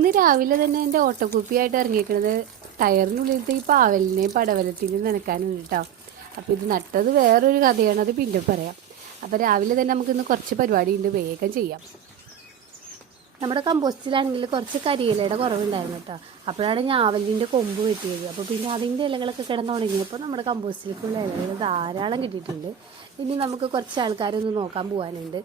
ഇന്ന് രാവിലെ തന്നെ എൻ്റെ ഓട്ടോക്കുപ്പിയായിട്ട് ഇറങ്ങിയിരിക്കുന്നത് ടയറിനുള്ളിലത്തെ ഈ പാവലിനെയും പടവലത്തിനെയും നനയ്ക്കാനും കേട്ടോ. അപ്പോൾ ഇത് നട്ടത് വേറൊരു കഥയാണ്, അത് പിന്നെ പറയാം. അപ്പോൾ രാവിലെ തന്നെ നമുക്കിന്ന് കുറച്ച് പരിപാടിയുണ്ട്, വേഗം ചെയ്യാം. നമ്മുടെ കമ്പോസ്റ്റിലാണെങ്കിൽ കുറച്ച് കരിയിലയുടെ കുറവുണ്ടായിരുന്നു കേട്ടോ. അപ്പോഴാണ് ഞാവലിൻ്റെ കൊമ്പ് വെട്ടിയത്. അപ്പോൾ പിന്നെ അതിൻ്റെ ഇലകളൊക്കെ കിടന്നു തുടങ്ങിയപ്പോൾ നമ്മുടെ കമ്പോസ്റ്റിലേക്കുള്ള ഇലകൾ ധാരാളം കിട്ടിയിട്ടുണ്ട്. ഇനി നമുക്ക് കുറച്ച് ആൾക്കാരൊന്ന് നോക്കാൻ പോകാനുണ്ട്.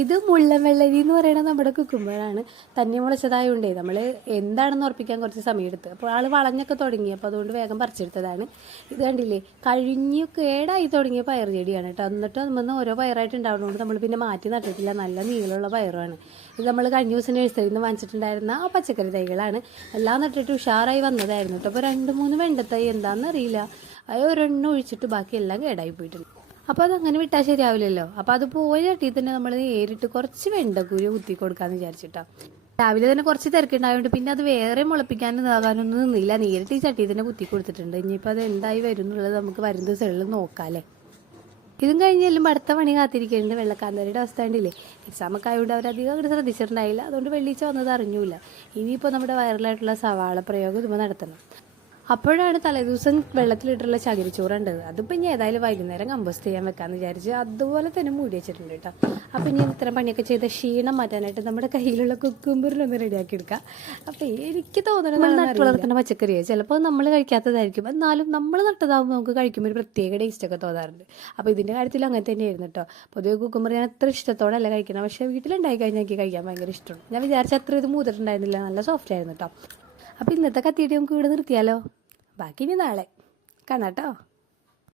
ഇത് മുള്ളൻ വെള്ളരി എന്ന് പറയുന്നത് നമ്മുടെ കുക്കുമ്പറാണ്. തന്നെ മുളച്ചതായതുകൊണ്ടേ നമ്മൾ എന്താണെന്ന് ഉറപ്പിക്കാൻ കുറച്ച് സമയം എടുത്ത്. അപ്പോൾ ആൾ വളഞ്ഞൊക്കെ തുടങ്ങി, അപ്പോൾ അതുകൊണ്ട് വേഗം പറിച്ചെടുത്തതാണ്. ഇത് കണ്ടില്ലേ, കഴിഞ്ഞു കേടായി തുടങ്ങിയ പയർ ചെടിയാണ് കേട്ടോ. എന്നിട്ട് നമ്മൾ ഓരോ പയറായിട്ട് ഉണ്ടാവുന്നതുകൊണ്ട് നമ്മൾ പിന്നെ മാറ്റി നട്ടിട്ടില്ല. നല്ല നീളമുള്ള പയറാണ് ഇത്. നമ്മൾ കഴിഞ്ഞ ദിവസം നഴ്സറിയിൽ നിന്ന് വാങ്ങിച്ചിട്ടുണ്ടായിരുന്ന ആ പച്ചക്കറി തൈകളാണ്. എല്ലാം നട്ടിട്ട് ഉഷാറായി വന്നതായിരുന്നു കേട്ടോ. അപ്പോൾ 2-3 വെണ്ടത്തൈ എന്താണെന്നറിയില്ല, അത് ഒരെണ്ണം ഒഴിച്ചിട്ട് ബാക്കി എല്ലാം കേടായി പോയിട്ടുണ്ട്. അപ്പോൾ അതങ്ങനെ വിട്ടാൽ ശരിയാവില്ലല്ലോ. അപ്പോൾ അത് പോയ ചട്ടിയിൽ തന്നെ നമ്മൾ നേരിട്ട് കുറച്ച് വെണ്ടക്കുരു കുത്തി കൊടുക്കാമെന്ന് വിചാരിച്ചിട്ടാണ്. രാവിലെ തന്നെ കുറച്ച് തിരക്കുണ്ടായതുകൊണ്ട് പിന്നെ അത് വേറെ മുളപ്പിക്കാനും ഇതാകാനൊന്നും നിന്നില്ല. നേരിട്ട് ഈ ചട്ടിയിൽ തന്നെ കുത്തി കൊടുത്തിട്ടുണ്ട്. ഇനിയിപ്പോൾ അത് എന്തായി വരും എന്നുള്ളത് നമുക്ക് വരും ദിവസങ്ങളിൽ നോക്കാമല്ലേ. ഇതും കഴിഞ്ഞ് ചെല്ലുമ്പോൾ അടുത്ത പണി കാത്തിരിക്കുന്നുണ്ട്. വെള്ളക്കാന്തരിയുടെ അവസ്ഥ ഉണ്ടില്ലേ, എക്സാമൊക്കെ ആയതുകൊണ്ട് അവരധികം അങ്ങോട്ട് ശ്രദ്ധിച്ചിട്ടുണ്ടായില്ല. അതുകൊണ്ട് വെള്ളിച്ച വന്നത് അറിഞ്ഞൂല. ഇനിയിപ്പോൾ നമ്മുടെ വൈറലായിട്ടുള്ള സവാള പ്രയോഗം ഇതുമ്പോൾ നടത്തണം. അപ്പോഴാണ് തലേദിവസം വെള്ളത്തിലിട്ടുള്ള ചകിരിച്ചോറുണ്ടത്. അതിപ്പോൾ ഇനി ഏതായാലും വൈകുന്നേരം കമ്പോസ്റ്റ് ചെയ്യാൻ വെക്കാമെന്ന് വിചാരിച്ച് അതുപോലെ തന്നെ മൂടി വെച്ചിട്ടുണ്ട് കേട്ടോ. അപ്പോൾ ഇനി ഇത്തരം പണിയൊക്കെ ചെയ്ത ക്ഷീണം മാറ്റാനായിട്ട് നമ്മുടെ കയ്യിലുള്ള കുക്കുംബറിലൊന്ന് റെഡിയാക്കി എടുക്കാം. അപ്പോൾ എനിക്ക് തോന്നുന്നത് നട്ടു വളർത്തുന്ന പച്ചക്കറിയാണ് ചിലപ്പോൾ നമ്മൾ കഴിക്കാത്തതായിരിക്കും, എന്നാലും നമ്മൾ നട്ടതാകുമ്പോൾ നമുക്ക് കഴിക്കുമ്പോൾ ഒരു പ്രത്യേക ടേസ്റ്റൊക്കെ തോന്നാറുണ്ട്. അപ്പോൾ ഇതിൻ്റെ കാര്യത്തിൽ അങ്ങനെ തന്നെയായിരുന്നു കേട്ടോ. പൊതുവെ കുക്കുംബർ ഞാൻ അത്ര ഇഷ്ടത്തോടെ അല്ല കഴിക്കണം, പക്ഷേ വീട്ടിലുണ്ടായി കഴിഞ്ഞാൽ എനിക്ക് കഴിക്കാൻ ഭയങ്കര ഇഷ്ടമാണ്. ഞാൻ വിചാരിച്ച അത്ര ഇത് മൂത്തിട്ടുണ്ടായിരുന്നില്ല, നല്ല സോഫ്റ്റ് ആയിരുന്നു കേട്ടോ. അപ്പോൾ ഇന്നത്തെ കത്തിയിട്ട് നമുക്ക് ഇവിടെ നിർത്തിയാലോ, ബാക്കി ഇനി നാളെ കാണാം കേട്ടോ.